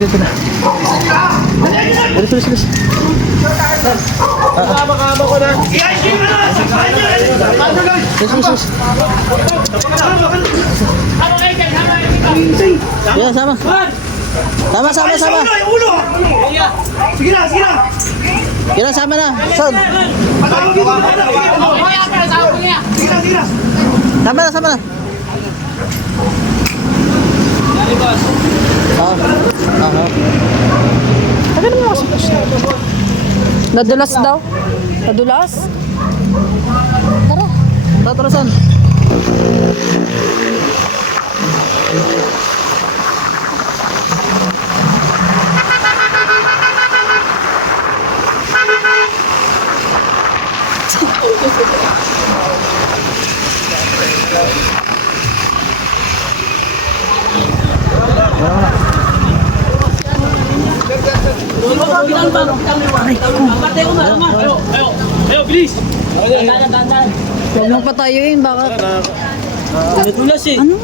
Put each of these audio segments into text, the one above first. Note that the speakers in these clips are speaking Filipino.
Ito na. Bilis. Makakaba ko na. Bilis. Yan, sama. Sama. Ulo! Sige na! Yan, sama na. Son. Sige na! Sama na. Oo. Ano naman ako sa Nadulas daw. Nadulas? Tara. Tara, Son. Ayo, bilis! Huwag mo patayuin, baka... Natulas eh. Ano?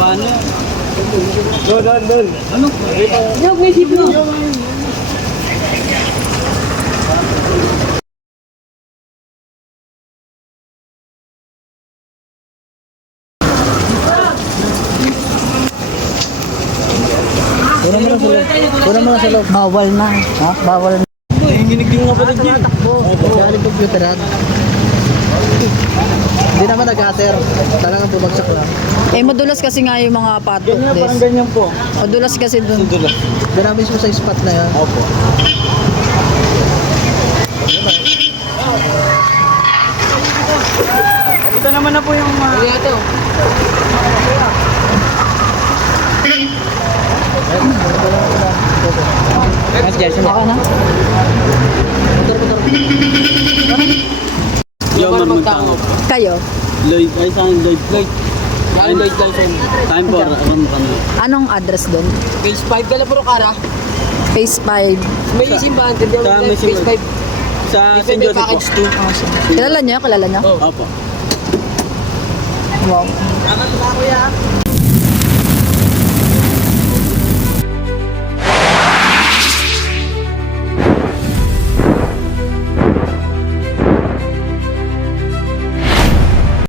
Paano? Doon. Ano? Huwag may isip mo. Pura mo na sa loob. Bawal na. Ha? Bawal na. Nanginginig din nga pala dyan. Galing computer ha. Hindi naman nag-ater. Talagang bumagsak lang. Madulas kasi nga yung mga patok. Parang ganyan po. Madulas kasi dun. Dinamis mo sa spot na yan. Opo. Ito naman na po yung Baka na? Yo, magtangop. Kayo? Lloyd, ay saan Lloyd? Lloyd Tyson. Time for around kami. Anong address dun? Phase 5 ka na puro kara. Phase 5. May simbahan din Sa yung may phase simbahan. 5. Sa St. Joseph po. Package 2. Kilala niyo? Opo. Wow.